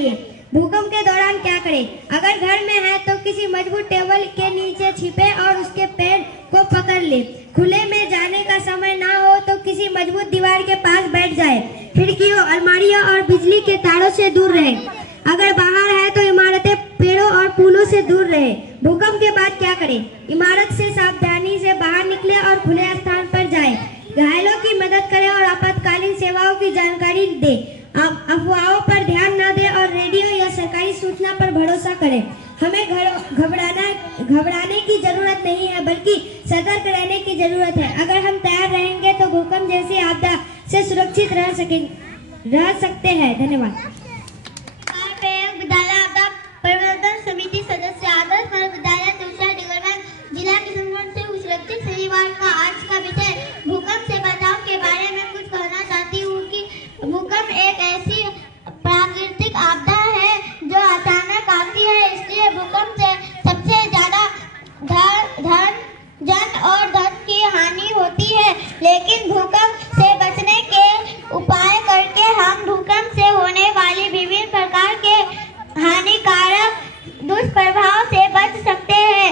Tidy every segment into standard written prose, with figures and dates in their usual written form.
चाहिए। भूकंप के दौरान क्या करें? अगर घर में है तो किसी मजबूत टेबल के नीचे छिपे और उसके पैर को पकड़ ले। खुले में जाने का समय ना हो तो किसी मजबूत दीवार के पास बैठ जाए। खिड़कियों, अलमारियों और बिजली के तारों से दूर रहे। अगर बाहर है तो इमारतें, पेड़ों और पुलों से दूर रहे। भूकंप के बाद क्या करें? इमारत से सावधानी से बाहर निकले और खुले स्थान पर जाएं। घायलों की मदद करें और आपातकालीन सेवाओं की जानकारी दें। अफवाहों पर ध्यान न दें और रेडियो या सरकारी सूचना पर भरोसा करें। हमें घबराने की जरूरत नहीं है, बल्कि सतर्क रहने की जरूरत है। अगर हम तैयार रहेंगे तो भूकंप जैसी आपदा से सुरक्षित रह सकते हैं। धन्यवाद। विद्यालय आपदा प्रबंधन समिति सदस्य आदर्श विद्यालय तिलसा डिगरगंज जिला किशनगंज से सुरक्षित शनिवार का आज का विषय भूकंप से बचाव के बारे में कुछ कहना चाहती हूँ कि भूकंप एक ऐसी प्राकृतिक आपदा है जो अचानक आती है। इसलिए भूकंप से सबसे ज्यादा जन और धन की हानि होती है। लेकिन भूकंप से बचने के उपाय करके हम भूकंप से होने वाली विभिन्न प्रकार के हानिकारक दुष्प्रभाव से बच सकते हैं।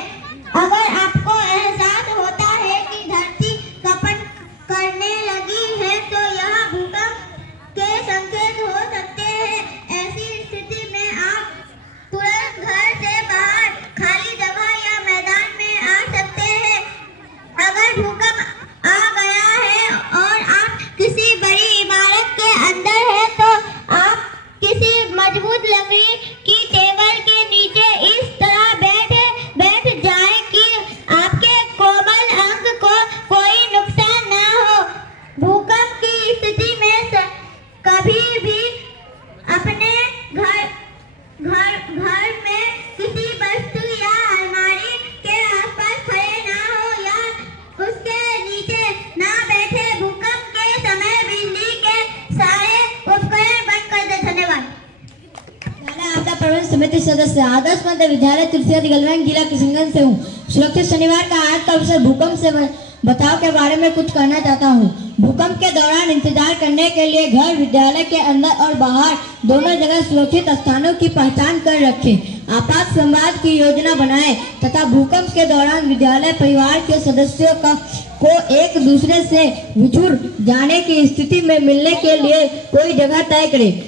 अगर आपको एहसास होता है कि धरती कंपन करने लगी है तो यह भूकंप के संकेत हो सकते हैं। ऐसी स्थिति में आप तुरंत घर से बाहर खाली जगह या मैदान में आ सकते हैं। अगर भूकंप आ गया है और आप किसी बड़ी इमारत के अंदर है तो आप किसी मजबूत लकड़ी की टेबल के नीचे इस तरह बैठ जाएं कि आपके कोमल अंग को कोई नुकसान ना हो। भूकंप की स्थिति में कभी भी अपने घर में किसी वस्तु या अलमारी के आसपास खड़े ना हो या उसके नीचे ना बैठे। भूकंप के समय बिजली के सारे उपकरण बंद कर दे। धन्यवाद। आपदा प्रबंधन समिति सदस्य आदर्श मध्य विद्यालय तिलसा डिगरगंज जिला किशनगंज से हूँ। सुरक्षित शनिवार का आज का अवसर भूकंप से बचाव के बारे में कुछ कहना चाहता हूँ। भूकंप के दौरान इंतजार करने के लिए घर, विद्यालय के अंदर और बाहर दोनों जगह सुरक्षित स्थानों की पहचान कर रखें। आपात संवाद की योजना बनाएं तथा भूकंप के दौरान विद्यालय परिवार के सदस्यों को एक दूसरे से बिछुड़ जाने की स्थिति में मिलने के लिए कोई जगह तय करें।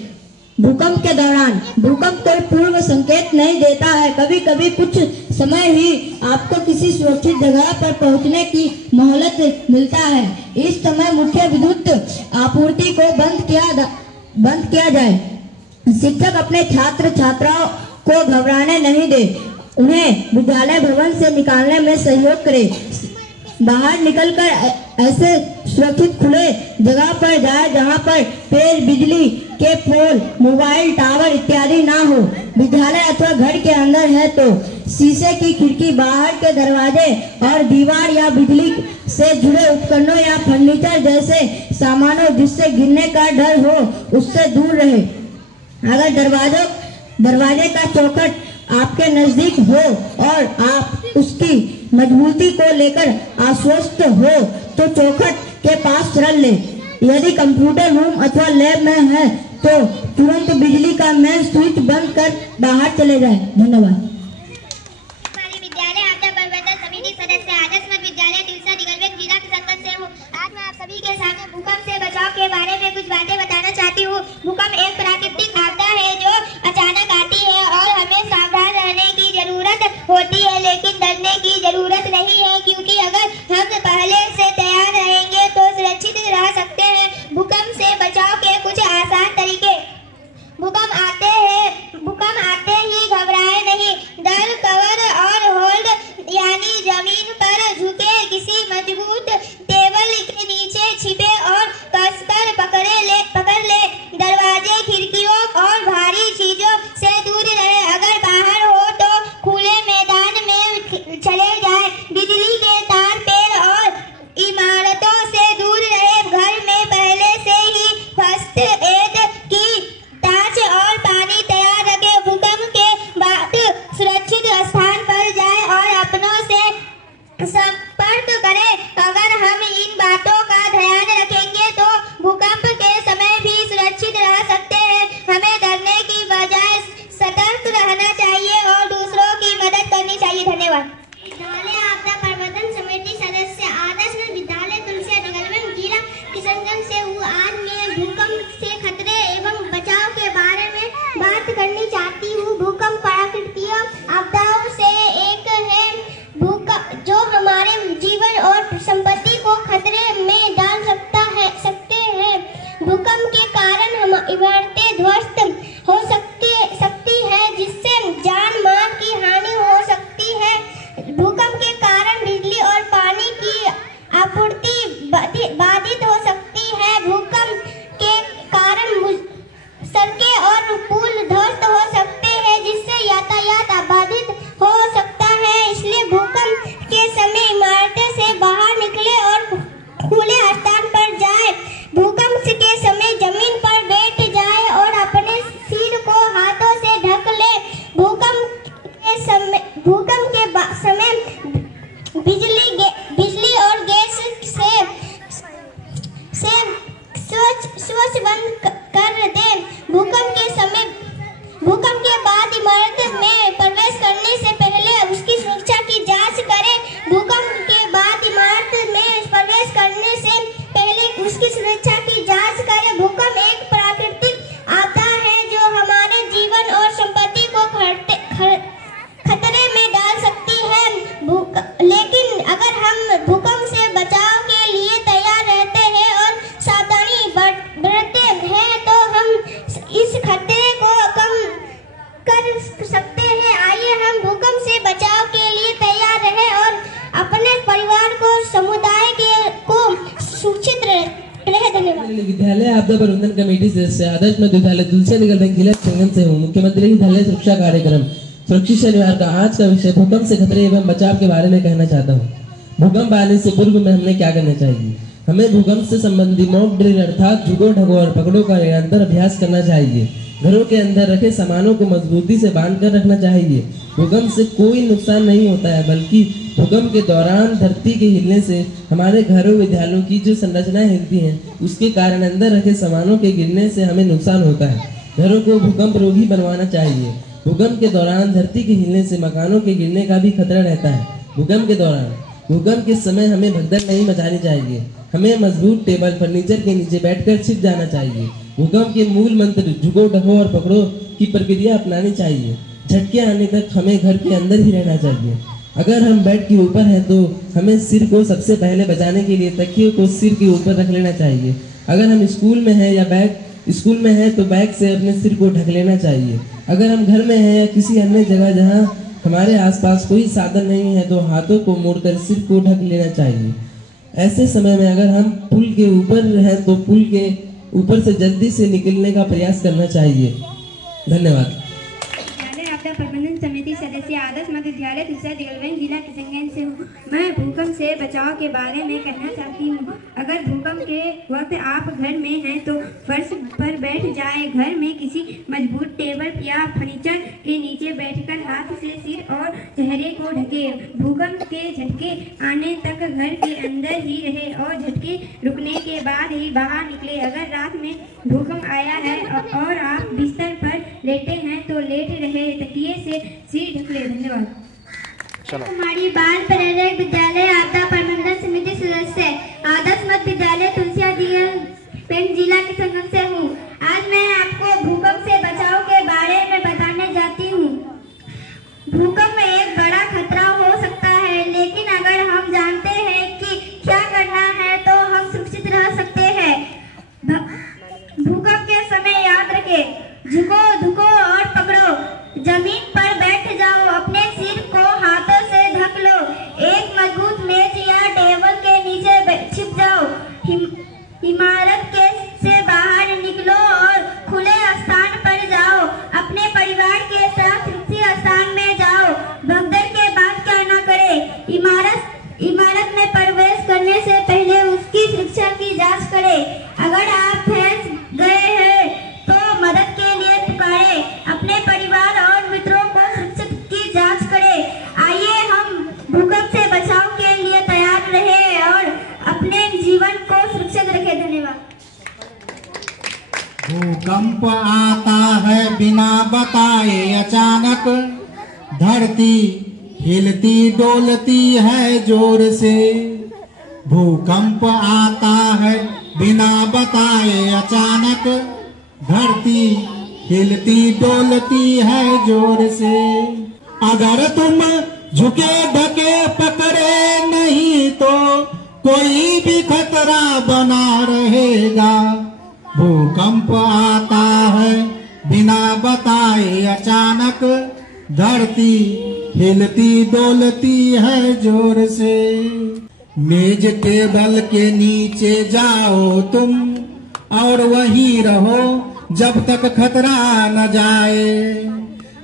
भूकंप के दौरान भूकंप कोई पूर्व संकेत नहीं देता है। कभी कभी कुछ समय ही आपको किसी सुरक्षित जगह पर पहुंचने की मोहलत मिलता है। इस समय मुख्य विद्युत आपूर्ति को बंद किया जाए। शिक्षक अपने छात्र छात्राओं को घबराने नहीं दे, उन्हें विद्यालय भवन से निकालने में सहयोग करें। बाहर निकलकर ऐसे सुरक्षित खुले जगह पर जाए जहां पर पेड़, बिजली के पोल, मोबाइल टावर इत्यादि ना हो। विद्यालय अथवा घर के अंदर है तो शीशे की खिड़की, बाहर के दरवाजे और दीवार या बिजली से जुड़े उपकरणों या फर्नीचर जैसे सामानों जिससे गिरने का डर हो उससे दूर रहे। अगर दरवाजे का चौखट आपके नजदीक हो और आप उसकी मजबूती को लेकर आश्वस्त हो तो चौखट के पास चल ले। यदि कंप्यूटर रूम अथवा लैब में है तो तुरंत बिजली का मेन स्विच बंद कर बाहर चले जाए। धन्यवाद। विद्यालय आपदा प्रबंधन समिति सदस्य आदर्श मध्य विद्यालय तिलसा डिगरगंज जिला किशनगंज से हूँ। आज मैं आप सभी के सामने भूकंप से बचाव के बारे में कुछ बातें बताना चाहती हूँ। भूकंप एक प्राकृतिक आपदा है जो अचानक आती है और हमें सावधान रहने की जरूरत होती है, लेकिन डरने की जरूरत नहीं है, क्योंकि अगर हम पहले से तैयार रहेंगे तो सुरक्षित रह सकते हैं। भूकंप से बचाव के कुछ आसान तरीके। भूकंप आते ही घबराएं नहीं, करनी चाहती हूँ। भूकंप प्राकृतिक आपदाओं से एक है जो हमारे जीवन और संपत्ति को खतरे में डाल सकते हैं। भूकंप के कारण हम इमारतें ध्वस्त हो सकती है, जिससे जान माल की हानि हो सकती है। भूकंप के कारण बिजली और पानी की आपूर्ति बाधित हो सकती है। भूकंप के कारण सड़कें और पुल ध्वस्त हो सकते हैं, जिससे यातायात बाधित हो सकता है। इसलिए भूकंप के समय इमारतें से बाहर निकले और खुले स्थान पर जाए। भूकंप के समय जमीन पर बैठ जाए और अपने सिर को हाथों से ढक ले। भूकंप के समय बिजली और गैस से स्विच बंद कर दे। भूकंप के बाद इमारत में प्रवेश करने से पहले उसकी सुरक्षा की जांच करें। भूकंप के बाद इमारत में प्रवेश करने से पहले उसकी सुरक्षा की जांच करें। भूकंप एक प्राकृतिक आपदा है जो हमारे जीवन और संपत्ति को खतरे में डाल सकती है। लेकिन अगर हम भूकंप से बचाव के लिए तैयार रहते हैं और सावधानी बरतते हैं तो हम इस खतरे को कम कर सकते हैं। आइए हम भूकंप से बचाव के लिए तैयार रहें और अपने परिवार को समुदाय को सुरक्षित रहे। धन्यवाद। विद्यालय आपदा प्रबंधन कमेटी सदस्य आदर्श मध्य विद्यालय तुलसिया निगलबेन जिला किशनगंज से हूँ। मुख्यमंत्री विद्यालय सुरक्षा कार्यक्रम सुरक्षित शनिवार का आज का विषय भूकंप से खतरे एवं बचाव के बारे में कहना चाहता हूँ। भूकंप आने से पूर्व में हमने क्या करना चाहिए? हमें भूकंप से संबंधी मॉक ड्रिल अर्थात झुको ढको और पकड़ो का निरंतर अभ्यास करना चाहिए। घरों के अंदर रखे सामानों को मजबूती से बांध कर रखना चाहिए। भूकंप से कोई नुकसान नहीं होता है, बल्कि भूकंप के दौरान धरती के हिलने से हमारे घरों विद्यालयों की जो संरचनाएं हिलती हैं, उसके कारण अंदर रखे सामानों के गिरने से हमें नुकसान होता है। घरों को भूकंप रोधी बनवाना चाहिए। भूकंप के दौरान धरती के हिलने से मकानों के गिरने का भी खतरा रहता है। भूकंप के समय हमें भगदड़ नहीं मचानी चाहिए। हमें मजबूत टेबल फर्नीचर के नीचे बैठकर छिप जाना चाहिए। भूकंप के मूल मंत्र झुको ढको और पकड़ो की प्रक्रिया अपनानी चाहिए। झटके आने तक हमें घर के अंदर ही रहना चाहिए। अगर हम बेड के ऊपर हैं तो हमें सिर को सबसे पहले बचाने के लिए तकिए को सिर के ऊपर रख लेना चाहिए। अगर हम स्कूल में हैं तो बैग से अपने सिर को ढक लेना चाहिए। अगर हम घर में हैं या किसी अन्य जगह जहां हमारे आसपास कोई साधन नहीं है तो हाथों को मोड़कर सिर को ढक लेना चाहिए। ऐसे समय में अगर हम पुल के ऊपर हैं तो पुल के ऊपर से जल्दी से निकलने का प्रयास करना चाहिए। धन्यवाद। आपदा प्रबंधन समिति सदस्य आदर्श मध्य विद्यालय तुलसिया निगलबेन जिला किशनगंज से हूँ। मैं भूकंप से बचाव के बारे में कहना चाहती हूँ। अगर भूकंप के वक्त आप घर में हैं तो फर्श पर बैठ जाए। घर में किसी मजबूत टेबल या फर्नीचर के नीचे बैठकर हाथ से सिर और चेहरे को ढके। भूकंप के झटके आने तक घर के अंदर ही रहे और झटके रुकने के बाद ही बाहर निकले। अगर रात में भूकंप आया है और आप बिस्तर पर लेटे हैं तो लेटे रहे, तकिए से सिर ढक ले। धन्यवाद। हमारी बाल प्रेरक विद्यालय आपदा प्रबंधन समिति सदस्य आदर्श मध्य विद्यालय तुलसिया निगलबेन जिला किशनगंज से हूँ। आज मैं आपको भूकंप से बचाव के बारे में बताने जाती हूँ। भूकंप में एक बड़ा खतरा हो सकता है, लेकिन अगर हम जानते हैं कि क्या करना है तो हम सुरक्षित रह सकते हैं। भूकंप के समय याद रखें, झुको ढको और पकड़ो। जमीन पर बैठ जाओ, अपने सिर को हाथों से ढक लो। एक मजबूत मेज या टेबल के नीचे छिप जाओ। इमारत से बाहर निकलो और खुले स्थान पर जाओ। अपने परिवार के साथ सुरक्षित स्थान में जाओ। भगदड़ के बाद क्या न करें। इमारत में प्रवेश करने से पहले उसकी सुरक्षा की जांच करें। अगर आप फंस गए हैं तो मदद के लिए पुकारें। अपने परिवार और मित्रों को सुरक्षित की जांच करें। आइए हम भूकंप से बचाव के लिए तैयार रहें और अपने जीवन को सुरक्षित रखें। धन्यवाद। भूकंप आता है बिना बताए अचानक, धरती हिलती डोलती है जोर से। भूकंप आता है बिना बताए अचानक, धरती हिलती डोलती है जोर से। अगर तुम झुके ढके पकड़े नहीं तो कोई भी खतरा बना रहेगा। भूकंप आता है बिना बताए अचानक, धरती हिलती डोलती है जोर से। मेज टेबल के नीचे जाओ तुम और वहीं रहो जब तक खतरा न जाए।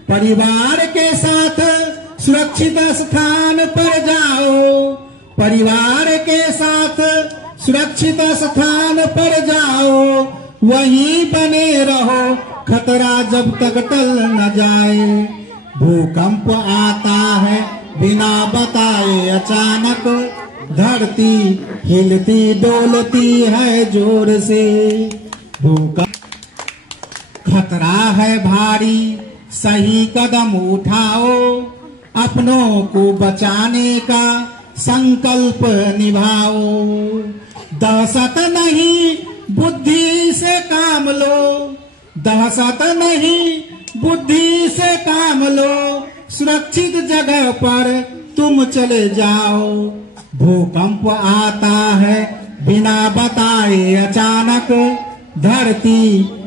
परिवार के साथ सुरक्षित स्थान पर जाओ, परिवार के साथ सुरक्षित स्थान पर जाओ, वहीं बने रहो खतरा जब तक टल न जाए। भूकंप आता है बिना बताए अचानक, धरती हिलती डोलती है जोर से। भूकंप खतरा है भारी, सही कदम उठाओ, अपनों को बचाने का संकल्प निभाओ। दहशत नहीं बुद्धि से काम लो, दहशत नहीं बुद्धि से काम लो, सुरक्षित जगह पर तुम चले जाओ। भूकंप आता है बिना बताए अचानक, धरती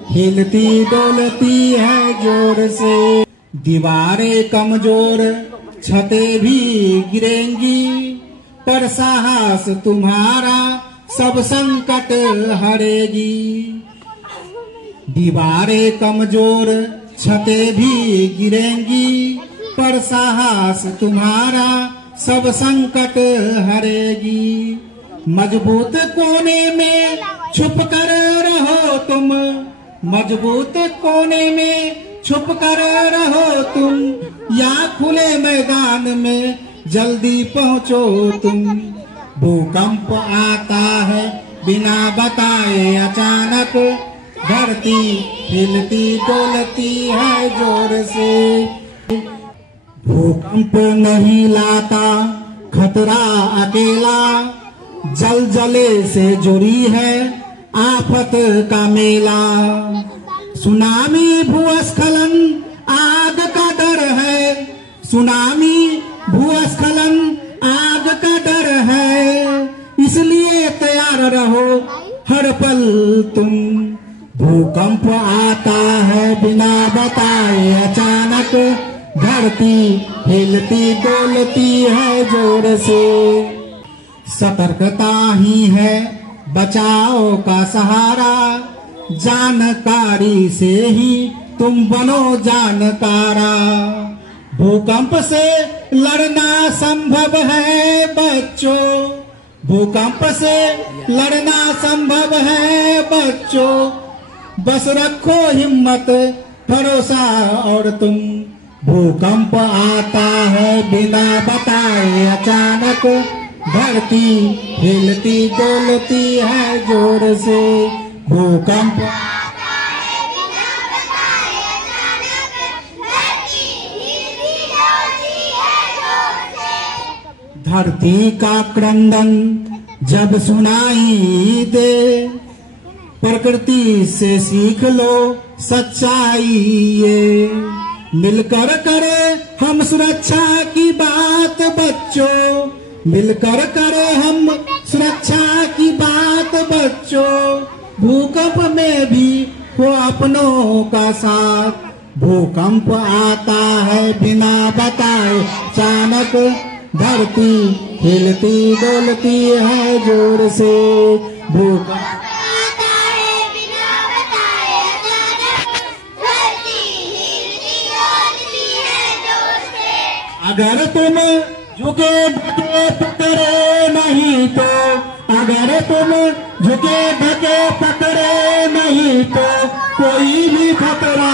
हिलती डोलती है जोर से। दीवारें कमजोर छतें भी गिरेंगी, पर साहस तुम्हारा सब संकट हरेगी। दीवारें कमजोर छतें भी गिरेंगी, पर साहस तुम्हारा सब संकट हरेगी। मजबूत कोने में छुप कर रहो तुम, मजबूत कोने में छुप कर रहो तुम, या खुले मैदान में जल्दी पहुंचो तुम। भूकंप आता है बिना बताए अचानक, धरती हिलती डोलती है जोर से। भूकंप नहीं लाता खतरा अकेला, जलजले से जुड़ी है आफत का मेला। सुनामी भूस्खलन आग का डर है, सुनामी भूस्खलन आग का डर है, इसलिए तैयार रहो हर पल तुम। भूकंप आता है बिना बताए अचानक, धरती हिलती डोलती है जोर से। सतर्कता ही है बचाव का सहारा, जानकारी से ही तुम बनो जानकारा। भूकंप से लड़ना संभव है बच्चों, भूकंप से लड़ना संभव है बच्चों, बस रखो हिम्मत भरोसा और तुम। भूकंप आता है बिना बताए अचानक, धरती हिलती डोलती है जोर से। भूकंप आता है बिना बताए अचानक, धरती हिलती डोलती है जोर से। धरती का क्रंदन जब सुनाई दे, प्रकृति से सीख लो सच्चाई ये। मिलकर करे हम सुरक्षा की बात बच्चों, मिलकर करे हम सुरक्षा की बात बच्चों, भूकंप में भी हो अपनों का साथ। भूकंप आता है बिना बताए अचानक, धरती हिलती डोलती है जोर से। भूकंप अगर तुम झुके ढके पकड़े नहीं तो, अगर तुम झुके ढके पकड़े नहीं तो कोई भी खतरा